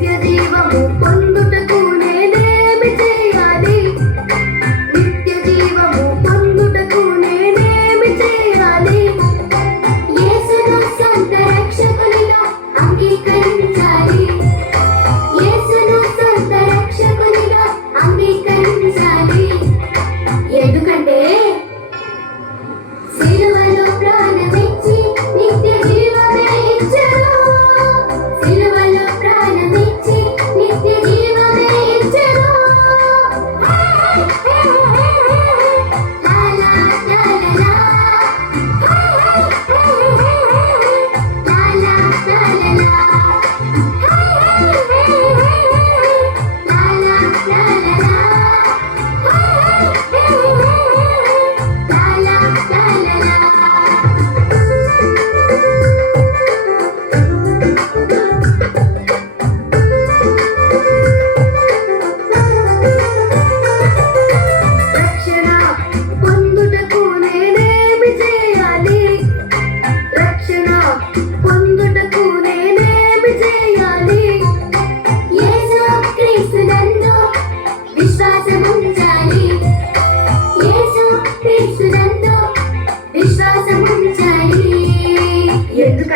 నిత్య జీవము పొందుట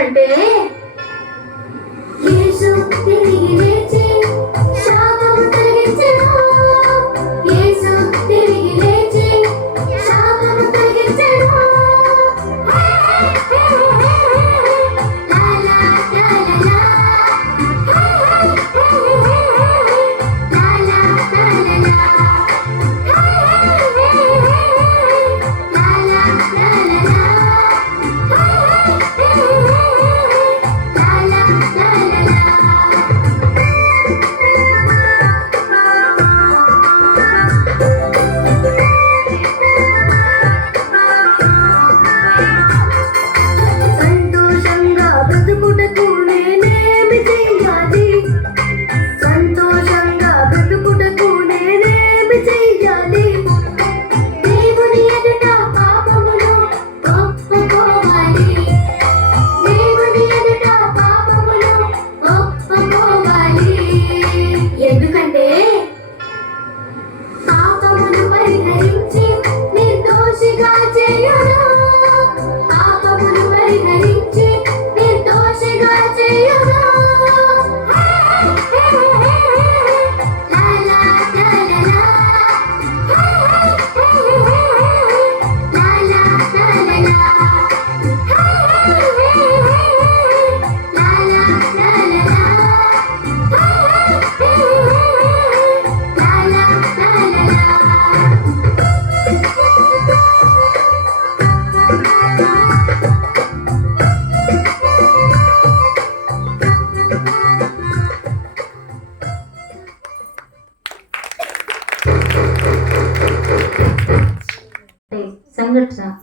అంటే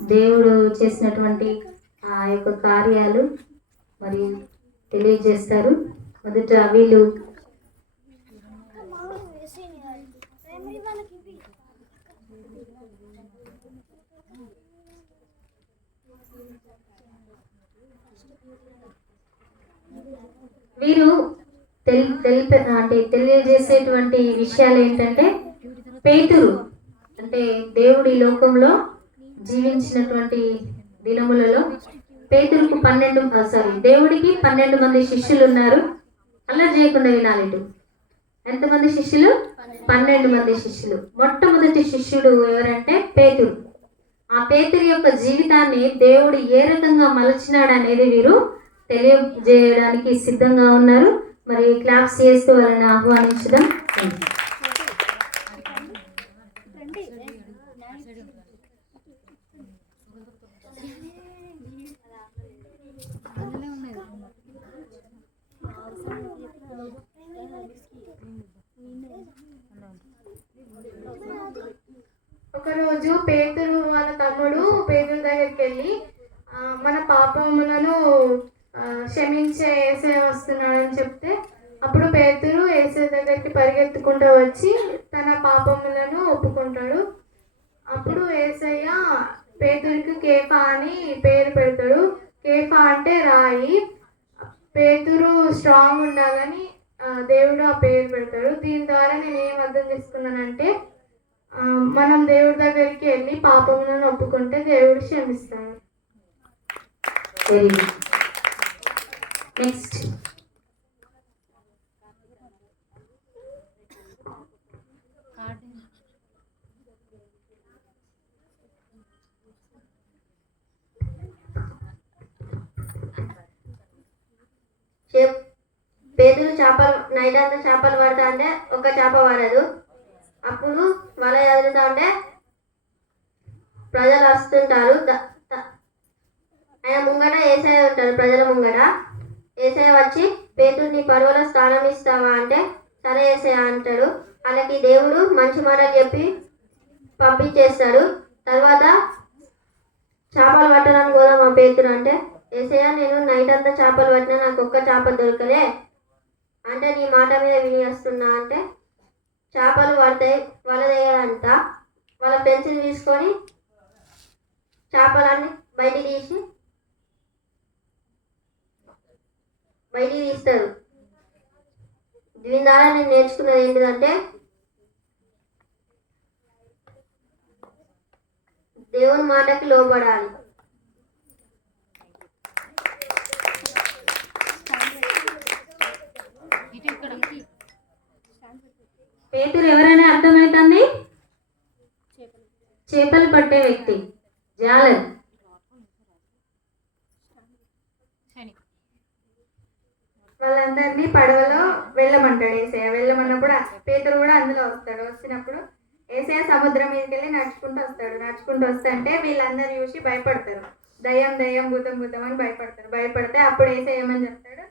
దేవుడు చేసినటువంటి ఆ యొక్క కార్యాలు మరి తెలియజేస్తారు. మొదట వీళ్ళు వీరు తెలి తెలిప అంటే తెలియజేసేటువంటి విషయాలు ఏంటంటే పేతురు అంటే దేవుడి లోకంలో జీవించినటువంటి దినములలో పేతురుకు పన్నెండు సారీ దేవుడికి పన్నెండు మంది శిష్యులు ఉన్నారు. అలా చేయకుండా వినాలి ఎంతమంది శిష్యులు? పన్నెండు మంది శిష్యులు. మొట్టమొదటి శిష్యుడు ఎవరంటే పేతురు. ఆ పేతురు యొక్క జీవితాన్ని దేవుడు ఏ రకంగా మలచినాడు అనేది వీరు తెలియజేయడానికి సిద్ధంగా ఉన్నారు. మరి క్లాప్స్ చేస్తూ వాళ్ళని ఆహ్వానించడం ఒకరోజు పేతురు వాళ్ళ తమ్ముడు పేతురు దగ్గరికి వెళ్ళి మన పాపములను క్షమించే ఏసే వస్తున్నాడని చెప్తే అప్పుడు పేతురు ఏసే దగ్గరికి పరిగెత్తుకుంటూ వచ్చి తన పాపములను ఒప్పుకుంటాడు. అప్పుడు ఏసయ్య పేతురికి కేఫా అని పేరు పెడతాడు. కేఫా అంటే రాయి. పేతురు స్ట్రాంగ్ ఉండాలని దేవుడు ఆ పేరు పెడతాడు. దీని ద్వారా నేను ఏం అర్థం చేసుకున్నానంటే మనం దేవుడి దగ్గరికి వెళ్ళి పాపములను ఒప్పుకుంటే దేవుడు క్షమిస్తాడు. నెక్స్ట్ పేదలు చేపలు నైట్ అంతా చేపలు పడతా అంటే ఒక చేప పడదు అప్పుడు వల ఎదురుతా ఉంటే ప్రజలు వస్తుంటారు ఆయన ముంగట ఏసఐ ఉంటారు ప్రజల ముంగట. ఏసఐ వచ్చి పేతురు నీ స్థానం ఇస్తావా? అంటే సరే ఏసఐ అంటాడు. వాళ్ళకి దేవుడు మంచి మాటలు చెప్పి పంపించేస్తాడు. తర్వాత చేపలు పట్టడానికి పోదాం మా పేతురు అంటే ఏసయ్య నేను నైట్ అంతా చేపలు పట్టినా నాకు ఒక్క చేప దొరకలే. అంటే నీ మాట మీద విని వస్తున్నా అంటే చేపలు పడతాయి వాళ్ళ అంట వాళ్ళ పెన్సిల్ తీసుకొని చేపలన్నీ బయటికి తీసి బయట తీస్తారు. దీని ద్వారా నేను నేర్చుకున్నది ఏంటిదంటే దేవుని మాటకి లోబడాలి. పేతురు ఎవరైనా అర్థమవుతుంది? చేపలు పట్టే వ్యక్తి. జాలర్. వాళ్ళందరినీ పడవలో వెళ్ళమంటాడు ఏసయ్య. వెళ్ళమన్నప్పుడు పేతురు కూడా అందులో వస్తాడు. వచ్చినప్పుడు ఏసయ సముద్రం మీదకి వెళ్ళి నడుచుకుంటూ వస్తాడు. నడుచుకుంటూ వస్తుంటే వీళ్ళందరూ చూసి భయపడతారు. దయ్యం దయ్యం భూతం భూతం అని భయపడతారు. భయపడితే అప్పుడు ఏసయ్య చెప్తాడు?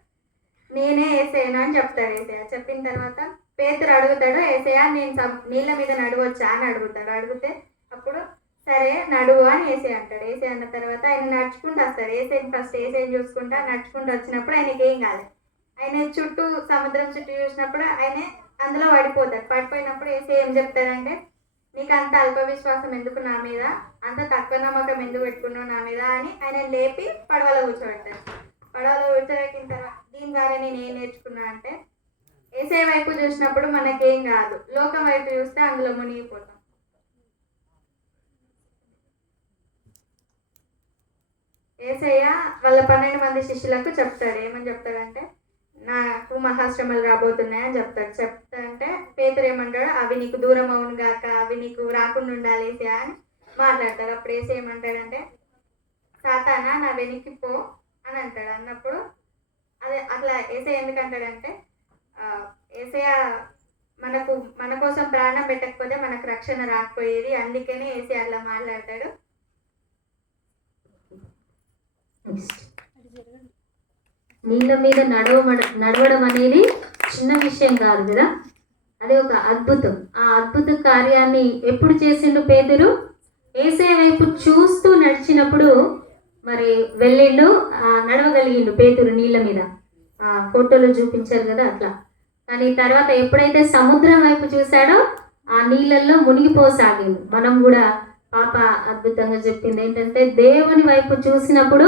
నేనే ఏసయ్యను అని చెప్తాడు ఏసయ్య. చెప్పిన తర్వాత పేతురు అడుగుతాడు? ఏసయ్య నేను నీళ్ళ మీద నడవచ్చా అని అడుగుతాడు. అడిగితే అప్పుడు సరే నడువు అని ఏసే అంటాడు. ఏసే అన్న తర్వాత ఆయన నడుచుకుంటూ వస్తాడు. ఏసే ఫస్ట్ ఏసే చూసుకుంటా నడుచుకుంటూ వచ్చినప్పుడు ఆయనకి ఏం కాదు. ఆయన చుట్టూ సముద్రం చుట్టూ చూసినప్పుడు ఆయన అందులో పడిపోతాడు. పడిపోయినప్పుడు ఏసే ఏం చెప్తాడంటే నీకు అంత అల్ప విశ్వాసం ఎందుకు నా మీద? అంత తక్కువ నమ్మకం ఎందుకు పెట్టుకున్నావు నా మీద? అని ఆయన లేపి పడవలో కూర్చోబెడతాడు. పడవలో కూర్చోబెట్టిన తర్వాత దీని ద్వారా నేను ఏం నేర్చుకున్నా అంటే ఏసై వైపు చూసినప్పుడు మనకేం కాదు లోకం వైపు చూస్తే అందులో మునిగిపోతాం. ఏసయ్య వాళ్ళ పన్నెండు మంది శిష్యులకు చెప్తాడు. ఏమని చెప్తాడంటే నాకు మహాశ్రమలు రాబోతున్నాయని చెప్తాడు. చెప్తాడంటే పేతురు ఏమంటాడు అవి నీకు దూరం అవును గాక అవి నీకు రాకుండా ఉండాలి ఏసయ్య అని మాట్లాడతాడు. అప్పుడు ఏసే ఏమంటాడంటే సాతానా నా వెనక్కి పో అని అంటాడు. అన్నప్పుడు అదే అట్లా ఏసే ఎందుకంటాడంటే ఏసయ మనకు మన కోసం ప్రాణం పెట్టకపోతే మనకు రక్షణ రాకపోయేది. అందుకనే ఏసీ అట్లా మాట్లాడతాడు. నీళ్ళ మీద నడవ నడవడం అనేది చిన్న విషయం కాదు కదా? అది ఒక అద్భుతం. ఆ అద్భుత కార్యాన్ని ఎప్పుడు చేసిండు పేదలు ఏసే వైపు చూస్తూ నడిచినప్పుడు మరి వెళ్ళిండు ఆ, నడవగలిగిండు పేతురు నీళ్ళ మీద. ఆ ఫోటోలో చూపించారు కదా అట్లా. కానీ తర్వాత ఎప్పుడైతే సముద్రం వైపు చూశాడో ఆ నీళ్ళల్లో మునిగిపోసాగింది. మనం కూడా పాప అద్భుతంగా చెప్పింది ఏంటంటే దేవుని వైపు చూసినప్పుడు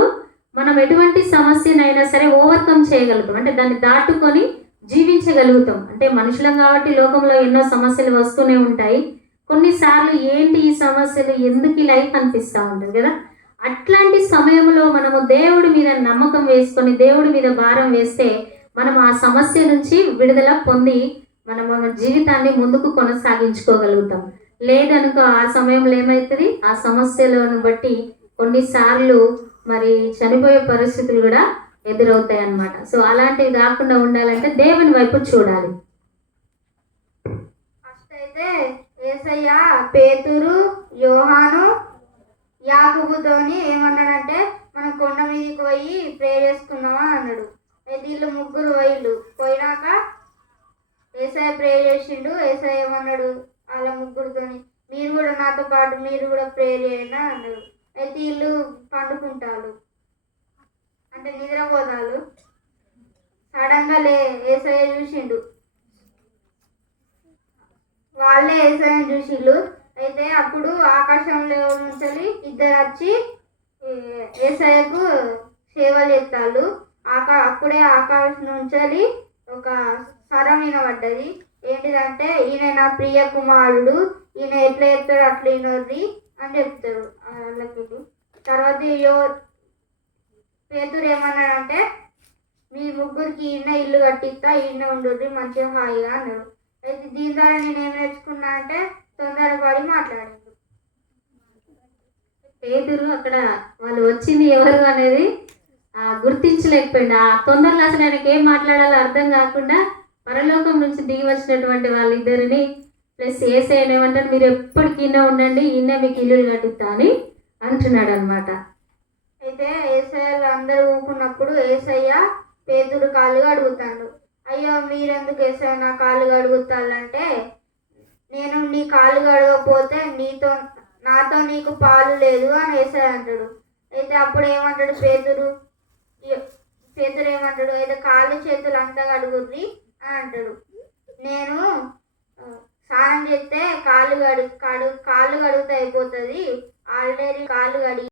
మనం ఎటువంటి సమస్యనైనా సరే ఓవర్కమ్ చేయగలుగుతాం. అంటే దాన్ని దాటుకొని జీవించగలుగుతాం. అంటే మనుషులం కాబట్టి లోకంలో ఎన్నో సమస్యలు వస్తూనే ఉంటాయి. కొన్నిసార్లు ఏంటి ఈ సమస్యలు? ఎందుకు ఈ లైఫ్ అనిపిస్తూ ఉంటుంది కదా? అట్లాంటి సమయంలో మనము దేవుడి మీద నమ్మకం వేసుకొని దేవుడి మీద భారం వేస్తే మనం ఆ సమస్య నుంచి విడుదల పొంది మనం మన జీవితాన్ని ముందుకు కొనసాగించుకోగలుగుతాం. లేదనుకో ఆ సమయంలో ఏమవుతుంది ఆ సమస్యలను బట్టి కొన్నిసార్లు మరి చనిపోయే పరిస్థితులు కూడా ఎదురవుతాయి అన్నమాట సో అలాంటివి కాకుండా ఉండాలంటే దేవుని వైపు చూడాలి. ఫస్ట్ అయితే ఏసయ్య పేతురు యోహాను యాకుబుతోని ఏమన్నాడంటే మనం కొండ మీదకి పోయి ప్రే చేసుకుందామా? అన్నాడు. వీళ్ళు ముగ్గురు పోయిళ్ళు పోయినాక ఏసఐ ప్రే చేసిండు. ఏసఐ ఏమన్నాడు? వాళ్ళ ముగ్గురుతోని మీరు కూడా నాతో పాటు మీరు కూడా ప్రే చేయండి అని అన్నాడు. అయితే వీళ్ళు పండుకుంటారు. అంటే నిద్రపోతారు. సడన్గా లే ఏసఐ చూసిండు. వాళ్ళే ఏసఐ చూసిళ్ళు అయితే అప్పుడు ఆకాశంలో నుంచి ఇద్దరు వచ్చి ఏసఐకు సేవలు చేస్తారు. ఆకా అప్పుడే ఆకాశం నుంచి ఒక స్వరం వినబడ్డది ఏంటిదంటే ఈయన నా ప్రియ కుమారుడు ఈయన ఎట్లా చెప్తాడు అట్లా వినోర్రి అని చెప్తాడు వాళ్ళకి తర్వాత యో పేతురు ఏమన్నాడంటే మీ ముగ్గురికి ఈయన ఇల్లు కట్టిస్తా ఈయన ఉండుర్రి మంచిగా హాయిగా అన్నాడు. అయితే దీని ద్వారా నేను ఏం నేర్చుకున్నా అంటే తొందరపడి మాట్లాడాడు. పేతురు అక్కడ వాళ్ళు వచ్చింది ఎవరు అనేది గుర్తించలేకపోయినా తొందరలో అసలు ఆయనకి ఏం మాట్లాడాలో అర్థం కాకుండా పరలోకం నుంచి దిగి వచ్చినటువంటి వాళ్ళిద్దరిని ప్లస్ ఏసై ఏమంటారు మీరు ఎప్పటికీ ఈయన ఉండండి ఈయన మీకు ఇల్లు కట్టిస్తా అని అంటున్నాడు అనమాట అయితే ఏసయ్యలు అందరూ ఊపుకున్నప్పుడు ఏసయ్య పేదరు కాళ్ళు అడుగుతాడు అయ్యో మీరెందుకు ఏసయ్య నా కాలు అడుగుతాలంటే నేను నీ కాలు అడగకపోతే నీతో నాతో నీకు పాలు లేదు అని ఏసయ్య అంటాడు. అయితే అప్పుడు ఏమంటాడు పేదరు పేదరు ఏమంటాడు? అయితే కాళ్ళు చేతులు అంతా కడుగుర్రి అని అంటాడు. నేను స్నానం చేస్తే కాళ్ళు కడు కడు కాళ్ళు కడిగితే అయిపోతుంది. ఆల్రెడీ కాళ్ళు కడిగి